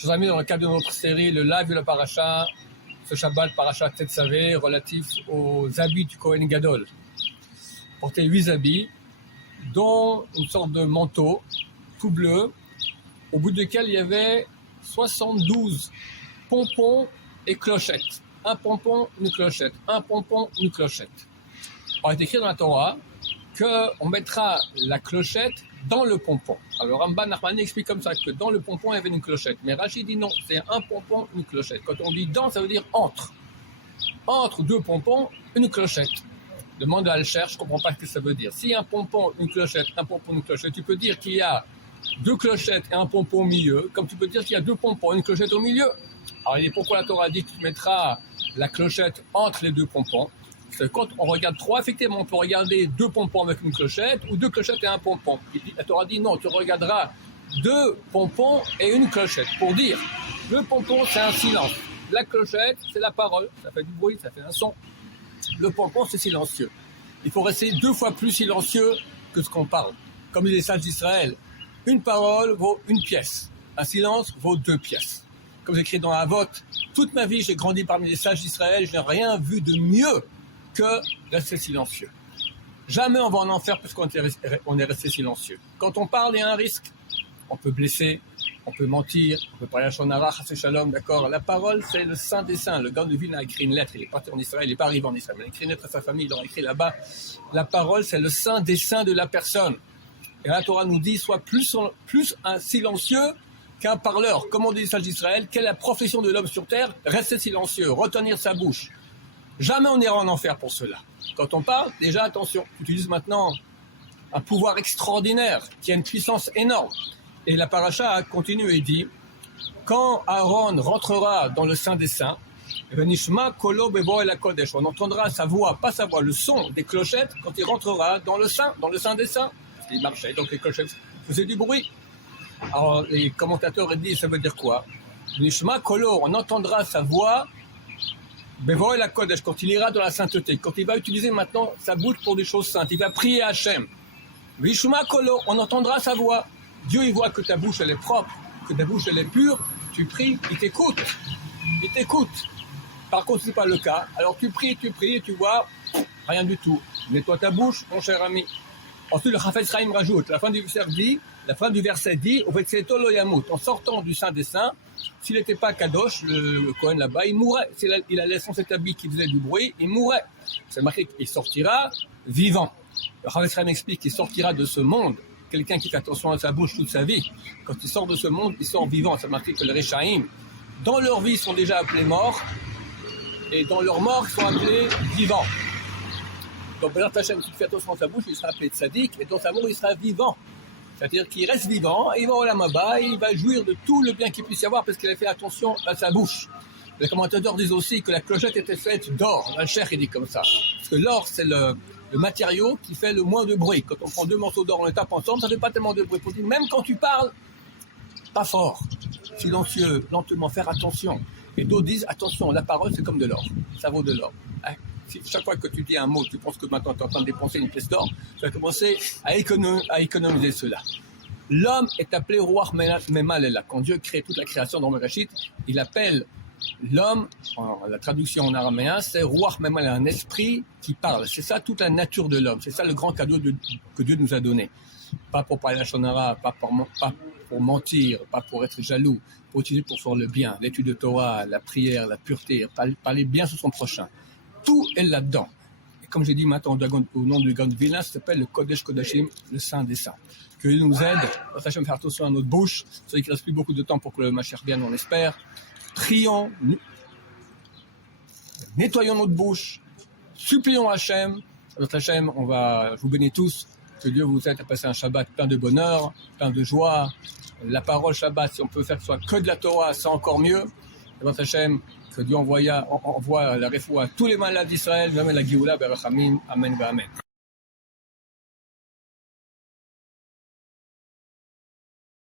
Chers amis, dans le cadre de notre série, le live de la paracha, ce Shabbat, paracha Tetzavé, relatif aux habits du Kohen Gadol. Portait 8 habits, dont une sorte de manteau, tout bleu, au bout duquel il y avait 72 pompons et clochettes. Un pompon, une clochette, un pompon, une clochette. Il est écrit dans la Torah qu'on mettra la clochette dans le pompon. Alors Ramban Nachmani explique comme ça que dans le pompon il y avait une clochette. Mais Rashi dit non, c'est un pompon, une clochette. Quand on dit dans, ça veut dire entre. Entre deux pompons, une clochette. Demande à Alcher, je ne comprends pas ce que ça veut dire. Si un pompon, une clochette, un pompon, une clochette, tu peux dire qu'il y a deux clochettes et un pompon au milieu, comme tu peux dire qu'il y a deux pompons et une clochette au milieu. Alors il est pourquoi la Torah dit que tu mettras la clochette entre les deux pompons. Quand on regarde trois, effectivement, on peut regarder deux pompons avec une clochette ou deux clochettes et un pompon. La Torah dit non, tu regarderas deux pompons et une clochette. Pour dire, le pompon, c'est un silence. La clochette, c'est la parole. Ça fait du bruit, ça fait un son. Le pompon, c'est silencieux. Il faut rester 2 fois plus silencieux que ce qu'on parle. Comme dit les sages d'Israël, une parole vaut une pièce. Un silence vaut 2 pièces. Comme c'est écrit dans Avot, toute ma vie, j'ai grandi parmi les sages d'Israël, je n'ai rien vu de mieux que rester silencieux. Jamais on va en enfer parce qu'on est resté silencieux. Quand on parle, il y a un risque. On peut blesser, on peut mentir, on peut parler à Shonara, Chassé Shalom, d'accord. La parole, c'est le saint des saints. Le gars de Vilna a écrit une lettre, il est parti en Israël, il n'est pas arrivé en Israël, il a écrit une lettre à sa famille, il leur a écrit là-bas. La parole, c'est le saint des saints de la personne. Et la Torah nous dit, sois plus un silencieux qu'un parleur. Comme on dit les sages d'Israël, quelle est la profession de l'homme sur terre? Rester silencieux, retenir sa bouche. Jamais on n'ira en enfer pour cela. Quand on parle, déjà attention, tu utilises maintenant un pouvoir extraordinaire qui a une puissance énorme. Et la paracha continue et dit, quand Aaron rentrera dans le Saint des Saints, on entendra sa voix, pas sa voix, le son des clochettes quand il rentrera dans le Saint des Saints. Parce qu'il marchait, donc les clochettes faisaient du bruit. Alors les commentateurs disent, ça veut dire quoi? On entendra sa voix Bevoy la Kodesh, quand il ira dans la sainteté, quand il va utiliser maintenant sa bouche pour des choses saintes, il va prier à Hachem. Vishuma Kolo, on entendra sa voix. Dieu, il voit que ta bouche, elle est propre, que ta bouche, elle est pure, tu pries, il t'écoute. Il t'écoute. Par contre, ce n'est pas le cas. Alors tu pries et tu vois, rien du tout. Nettoie ta bouche, mon cher ami. Ensuite, le Chafetz Chaim rajoute, la fin du verset dit, en sortant du Saint des Saints, s'il n'était pas Kadosh, le Kohen là-bas, il mourrait. S'il allait sans cet habit qui faisait du bruit, il mourrait. C'est marqué qu'il sortira vivant. Le Chafetz Chaim explique qu'il sortira de ce monde. Quelqu'un qui fait attention à sa bouche toute sa vie, quand il sort de ce monde, il sort vivant. C'est marqué que les Réchaïm, dans leur vie, ils sont déjà appelés morts, et dans leur mort, ils sont appelés vivants. Donc, Bézat Hachem, qui fait attention à sa bouche, il sera appelé tzaddik, et dans sa mort, il sera vivant. C'est-à-dire qu'il reste vivant, et il va au Lamaba, il va jouir de tout le bien qu'il puisse y avoir parce qu'il a fait attention à sa bouche. Les commentateurs disent aussi que la clochette était faite d'or. Le Cheikh, il dit comme ça. Parce que l'or, c'est le matériau qui fait le moins de bruit. Quand on prend 2 morceaux d'or, on les tape ensemble, ça ne fait pas tellement de bruit. Même quand tu parles, pas fort, silencieux, lentement, faire attention. Et d'autres disent, attention, la parole, c'est comme de l'or. Ça vaut de l'or. Si chaque fois que tu dis un mot, tu penses que maintenant tu es en train de dépenser une pièce d'or, tu vas commencer à économiser cela. L'homme est appelé Ruach Memalela. Quand Dieu crée toute la création dans Bereshit, il appelle l'homme, la traduction en araméen, c'est Ruach Memalela, un esprit qui parle. C'est ça toute la nature de l'homme. C'est ça le grand cadeau que Dieu nous a donné. Pas pour parler à Shonara, pas pour mentir, pas pour être jaloux, pour utiliser pour faire le bien, l'étude de Torah, la prière, la pureté, parler bien sur son prochain. Tout est là-dedans. Et comme j'ai dit maintenant au nom du Gaon de Vilna, ça s'appelle le Kodesh Kodashim, le Saint des Saints. Que Dieu nous aide, sachons faire attention à notre bouche. C'est vrai qu'il ne reste plus beaucoup de temps pour que le Mashiach vienne, on espère. Prions, nettoyons notre bouche, supplions Hachem. Notre Hachem, je vous bénis tous, que Dieu vous aide à passer un Shabbat plein de bonheur, plein de joie. La parole Shabbat, si on peut faire que ce soit que de la Torah, c'est encore mieux. Et notre Hachem, que Dieu envoie la réfoua à tous les malades d'Israël, même la Géoula, Berachamim, Amen, Amen.